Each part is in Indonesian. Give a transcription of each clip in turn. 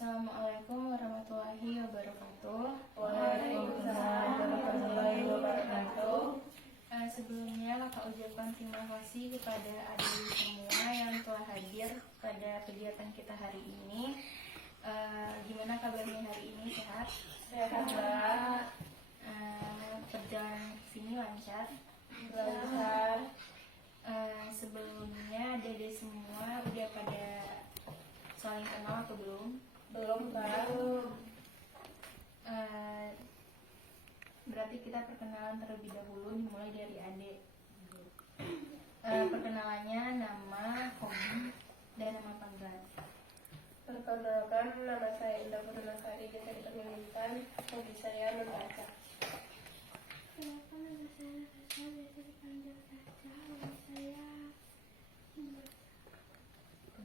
Assalamualaikum warahmatullahi wabarakatuh. Waalaikumsalam warahmatullahi wabarakatuh. Sebelumnya kakak ucapkan terima kasih kepada adik semua yang telah hadir pada kegiatan kita hari ini. Gimana kabarnya hari ini? Sehat? Sehat, Mbak. Perjalanan sini lancar? Lancar. Sebelumnya adik semua udah pada saling kenal atau belum? Belum, Mbak. Berarti kita perkenalan terlebih dahulu, dimulai dari adik. Perkenalannya, nama, hobi, dan nama panggilan. Perkenalkan, nama saya Indah Purnasari, biasa dipanggil Intan. Hobi saya membaca. Kenapa nama saya Natasha, biasa dipanggil Caca. Hobi saya membaca.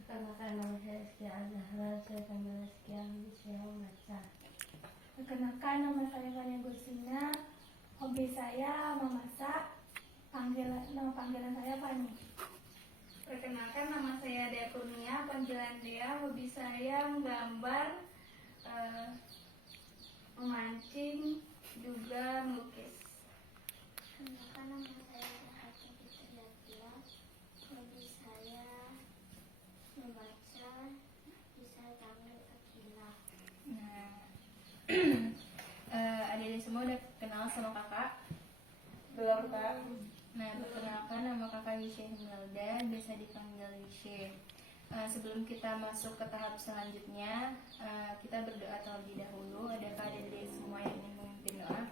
Perkenalkan, nama saya Rizky Azhara, saya tambah Rizky, hobi saya membaca. Perkenalkan, nama saya Fania Gursina. Hobi saya memasak. Nama panggilan saya Fani. Perkenalkan, nama saya Dea Kurnia, panggilan Dea. Hobi saya menggambar, memancing, juga melukis. Perkenalkan, nama saya Rahati Fitriatila. Hobi saya membaca. Bisa panggil Akila. Adik-adik semua udah kenal sama kakak? Belum, Kak. Nah, perkenalkan, nama kakak Yishe Himelda, biasa dipanggil Yishe. Sebelum kita masuk ke tahap selanjutnya, kita berdoa terlebih dahulu. Adakah adik-adik semua yang ingin memimpin doa?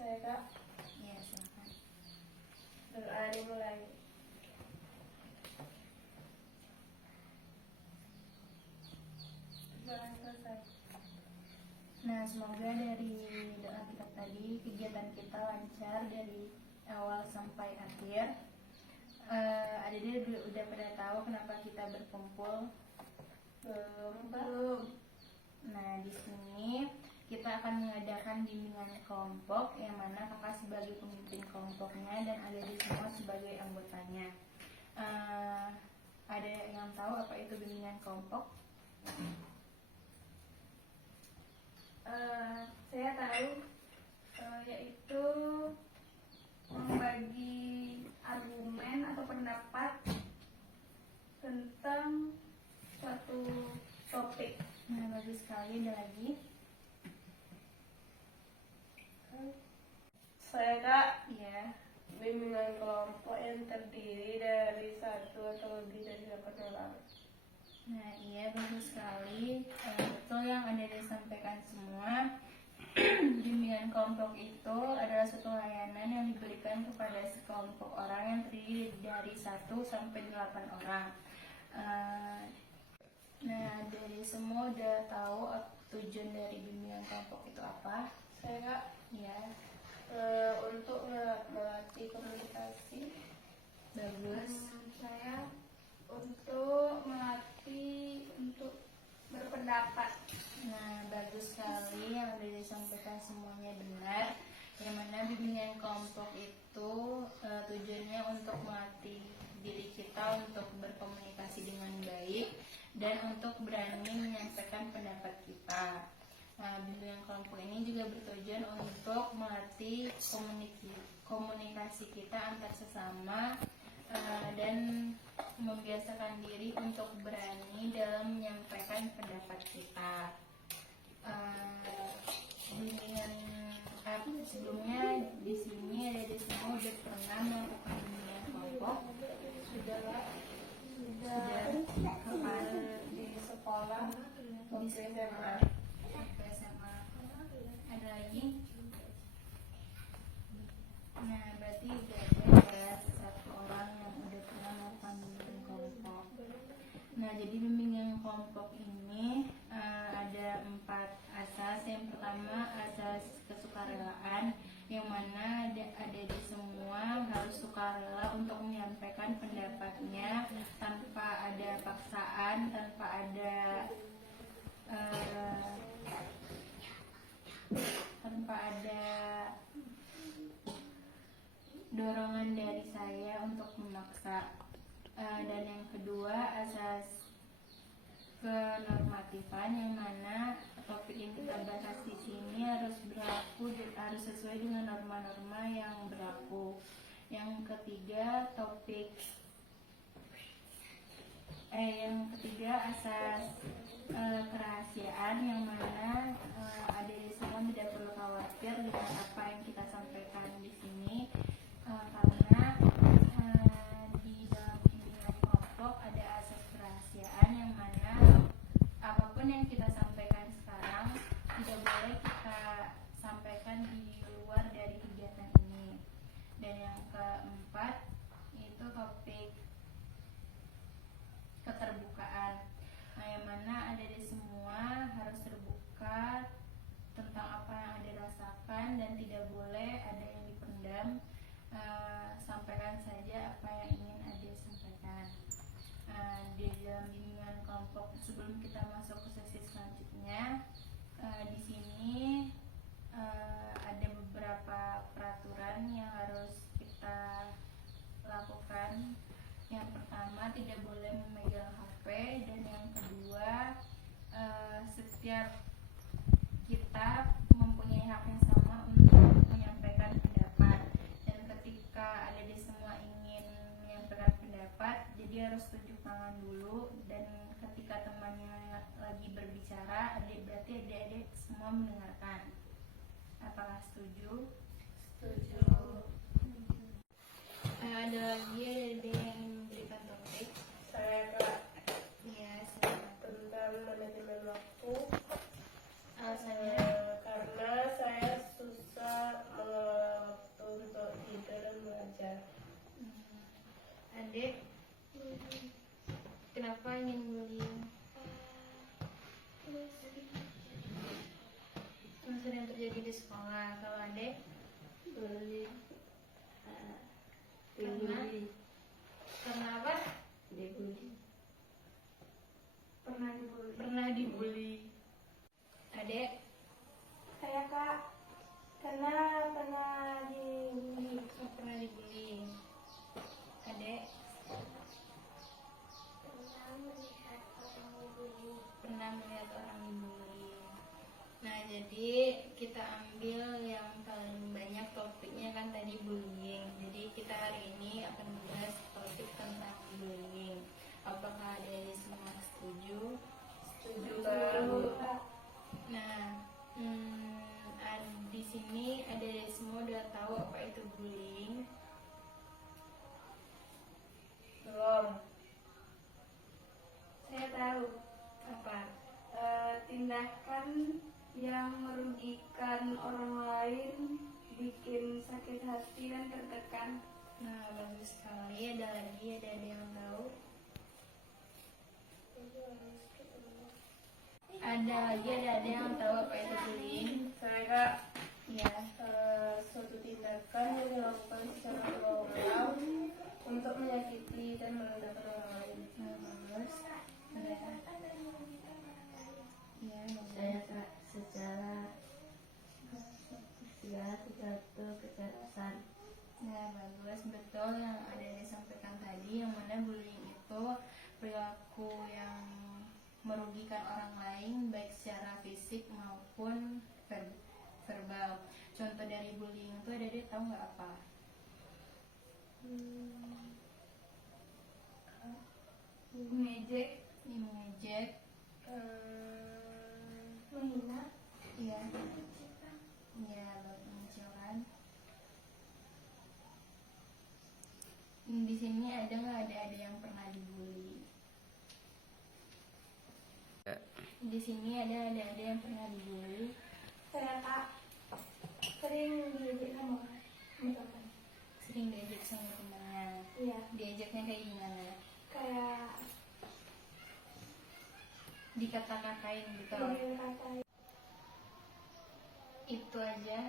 Saya, Kak. Ya, silakan. Doa dimulai. Doa selesai. Nah, semoga dari doa kita tadi, kegiatan kita lancar dari awal sampai akhir. Adik-adik udah pada tahu kenapa kita berkumpul? Belum, Mbak. Nah, di sini kita akan mengadakan bimbingan kelompok yang mana kakak sebagai pemimpin kelompoknya dan adik-adik semua sebagai anggotanya. Ada yang tahu apa itu bimbingan kelompok? Saya tahu, yaitu membagi argumen atau pendapat tentang suatu topik. Nah, bagus sekali. Ada lagi? Saya, Kak. Ya. Bimbingan kelompok yang terdiri dari satu atau lebih dari 8 orang. Nah, iya, bagus sekali. Betul yang ada disampaikan semua. Bimbingan kelompok itu adalah suatu layanan yang diberikan kepada sekelompok orang yang terdiri dari 1 sampai 8 orang. Nah, dari semua udah tahu tujuan dari bimbingan kelompok itu apa? Saya, Kak. Ya, Untuk melatih komunikasi. bagus. Saya untuk melatih untuk berpendapat. Nah, bagus sekali yang sudah disampaikan semuanya benar. Yang mana bimbingan kelompok itu tujuannya untuk melatih diri kita untuk berkomunikasi dengan baik dan untuk berani menyampaikan pendapat kita. Nah, bimbingan kelompok ini juga bertujuan untuk melatih komunikasi kita antar sesama dan membiasakan diri untuk berani dalam menyampaikan pendapat kita. Bimbingan sebelumnya di sini ada di semua udah pernah melakukan bimbingan kelompok? Sudah, Kak. Sudah. Kapan? Di sekolah. Di SMA. Waktu SMA. Ada lagi? Nah, berarti ada 1 orang yang udah pernah melakukan bimbingan kelompok. Nah, jadi bimbingan kelompok ini ada 4 asas. Yang pertama, asas kesukarelaan, yang mana ada di semua harus sukarela untuk menyampaikan pendapatnya tanpa ada paksaan, tanpa ada dorongan dari saya untuk memaksa. Dan yang kedua, asas yang mana topik yang kita bahas di sini harus harus sesuai dengan norma-norma yang berlaku. Yang ketiga asas kerahasiaan, yang mana adik semua tidak perlu khawatir dengan apa yang kita sampaikan di sini, karena di dalam bimbingan kelompok ada asas kerahasiaan yang mana apapun yang kita sampaikan sekarang tidak boleh kita sampaikan di luar dari kegiatan ini. Dan yang keempat itu topik keterbukaan, yang mana ada di semua harus terbuka tentang apa yang ada rasakan dan tidak boleh ada yang dipendam. Sampaikan saja apa yang ingin ada sampaikan. Di dalam bimbingan kelompok, sebelum kita masuk ke sesi selanjutnya, di sini ada beberapa peraturan yang harus kita lakukan. Yang pertama, tidak boleh memegang HP, dan yang kedua, setiap kita mempunyai hak yang sama untuk menyampaikan pendapat. Dan ketika ada di semua ingin menyampaikan pendapat, jadi harus tunjuk tangan dulu, dan ketika temannya lagi berbicara, berarti adik-adik semua mendengarkan. Apakah setuju? Setuju. Ada lagi yang memberikan topik? Saya Kak, Ya, silakan. tentang manajemen waktu. Alasannya? Karena saya susah mengelola waktu untuk tidur dan belajar. Adik, kenapa ingin bullying? Masalah yang terjadi di sekolah. Kalau adik, Bully. karena apa? Dibully. Pernah dibully. Adik, Saya Kak, karena pernah dibully. pernah dibully. Adik, pernah melihat orang dibully. Nah, jadi kita ambil yang paling banyak topiknya kan tadi bullying. Jadi kita hari ini akan membahas topik tentang bullying. Apakah ada semua setuju? Setuju Kak. Nah, di sini ada semua udah tahu apa itu bullying? Belum. Saya tahu. Apa? Tindakan yang merugikan orang lain, bikin sakit hati dan tertekan. Nah, bagus sekali. Ada yang tahu? Ada yang tahu apa itu bullying? Saya Kak, Ya. suatu tindakan yang dilakukan secara berulang untuk menyakiti dan merendahkan orang lain. Nah, bagus. Ya. Ya, Saya bagus. Kak, secara sesuatu kekerasan. Nah, bagus. Betul yang ada disampaikan tadi, yang mana bullying itu perilaku yang merugikan orang lain baik secara fisik maupun verbal. Contoh dari bullying itu ada, dia tahu nggak apa? Mengejek, Mengejek, Menghina. iya, iya, mengecilkan. Di sini ada nggak ada yang pernah dibully? Di sini ada yang pernah dibully. Saya Kak, sering diejek sama teman. Sering diajak sama temannya. Iya, Diajaknya kayak gimana? kayak Dikata-katain gitu. manggil kata. Itu aja.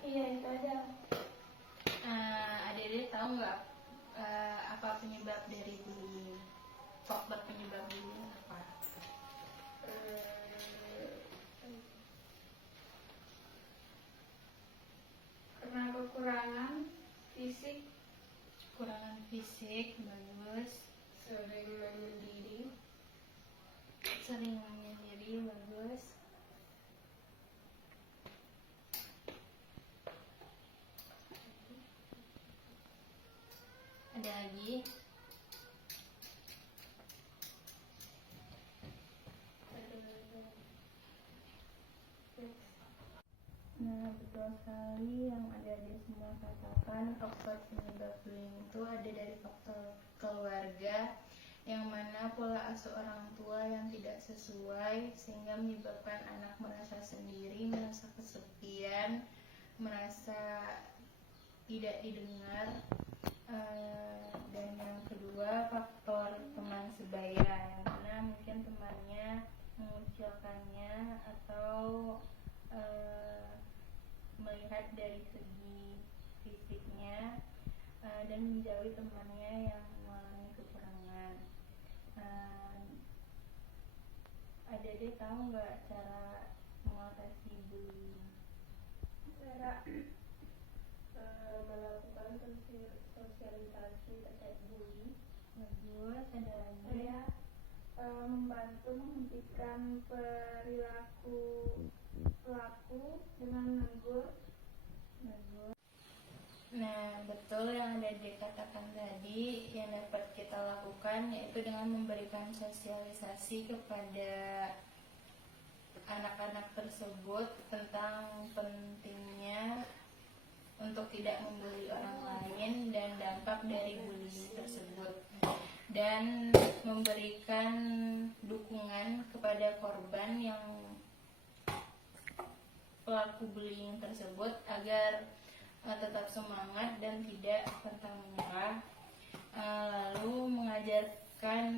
Iya, itu aja. Adik-adik tahu nggak apa penyebab dari bullying? Faktor penyebab bullying apa? karena kekurangan fisik, Kurangan fisik, bagus. Sering menyendiri. Sering menyendiri, bagus. bagus. Ada lagi? Nah, betul sekali yang adik-adik semua katakan. Faktor penyebab bullying itu ada dari faktor keluarga, yang mana pola asuh orang tua yang tidak sesuai sehingga menyebabkan anak merasa sendiri, merasa kesepian, merasa tidak didengar. Dan yang kedua, faktor teman sebaya, yang mana mungkin temannya mengucilkannya atau melihat dari segi fisiknya dan menjauhi temannya yang mengalami kekurangan. Adik-adik tahu nggak cara mengatasi bullying? Cara melakukan sosialisasi terkait bullying. Bagus, ada lagi? Saya membantu menghentikan perilaku pelaku dengan menegur. Bagus. Nah, betul yang ada dikatakan tadi, yang dapat kita lakukan yaitu dengan memberikan sosialisasi kepada anak-anak tersebut tentang pentingnya untuk tidak membuli orang lain dan dampak dari bullying tersebut, dan memberikan dukungan kepada korban yang pelaku bullying tersebut agar tetap semangat dan tidak pantang menyerah. Lalu mengajarkan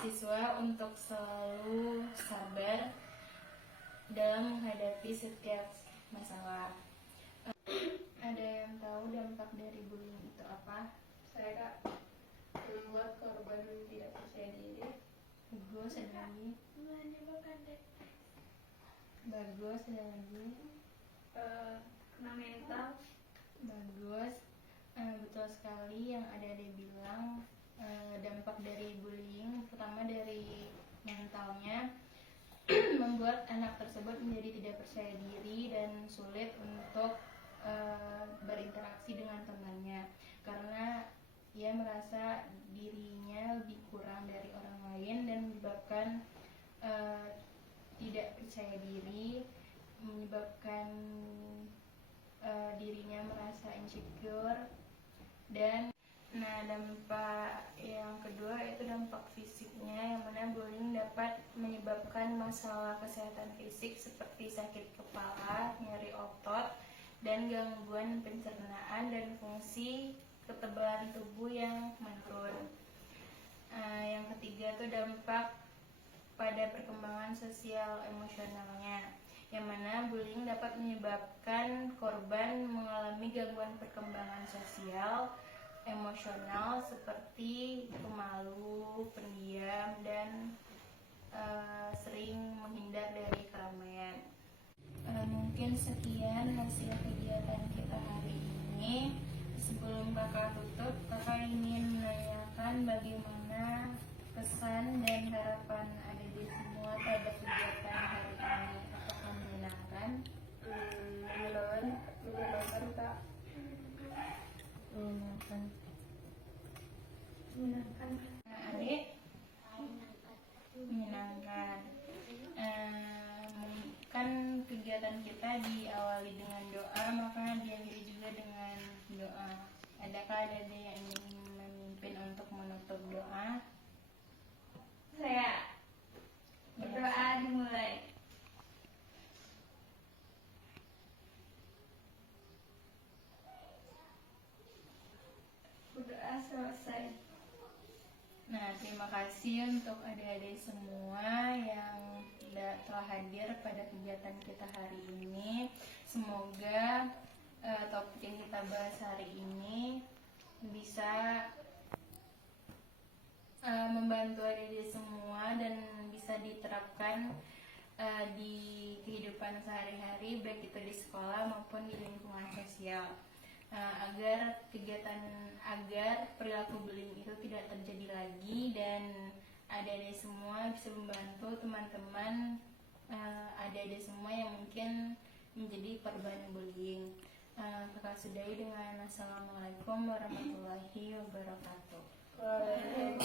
siswa untuk selalu sabar dalam menghadapi setiap masalah. Ada yang tahu dampak dari bullying itu apa? Saya Kak, membuat korban tidak percaya diri. Bagus, ada lagi? Bagus, ada lagi? Kena mental. Bagus. Betul sekali yang ada bilang. Dampak dari bullying pertama dari mentalnya, membuat anak tersebut menjadi tidak percaya diri dan sulit untuk berinteraksi dengan temannya, karena ia merasa dirinya lebih kurang dari orang lain dan menyebabkan tidak percaya diri, menyebabkan dirinya merasa insecure. Dan dampak yang kedua itu dampak fisiknya, yang mana bullying dapat menyebabkan masalah kesehatan fisik seperti sakit kepala, nyeri otot, dan gangguan pencernaan dan fungsi ketebalan tubuh yang menurun. Yang ketiga itu dampak pada perkembangan sosial emosionalnya, yang mana bullying dapat menyebabkan korban mengalami gangguan perkembangan sosial emosional seperti pemalu, pendiam, dan sering menghindar dari keramaian. Mungkin sekian hasil kegiatan kita hari ini. Sebelum kakak tutup, kakak ingin menanyakan bagaimana pesan dan harapan adik-adik semua pada kegiatan hari ini. Apakah menyenangkan? Menyenangkan Kak. Menyenangkan. Adik? Menyenangkan. Kan kegiatan kita diawali dengan doa, maka diakhiri juga dengan doa. Adakah ada yang ingin memimpin untuk menutup doa? Saya berdoa dimulai. Berdoa selesai. Nah, terima kasih untuk adik-adik semua yang telah hadir pada kegiatan kita hari ini. Semoga topik yang kita bahas hari ini bisa membantu adik-adik semua dan bisa diterapkan di kehidupan sehari-hari, baik itu di sekolah maupun di lingkungan sosial. Agar perilaku bullying itu tidak terjadi lagi dan adik-adik semua bisa membantu teman-teman adik-adik semua yang mungkin menjadi korban bullying. Kakak sudahi dengan assalamualaikum warahmatullahi wabarakatuh. Waalaikumsalam.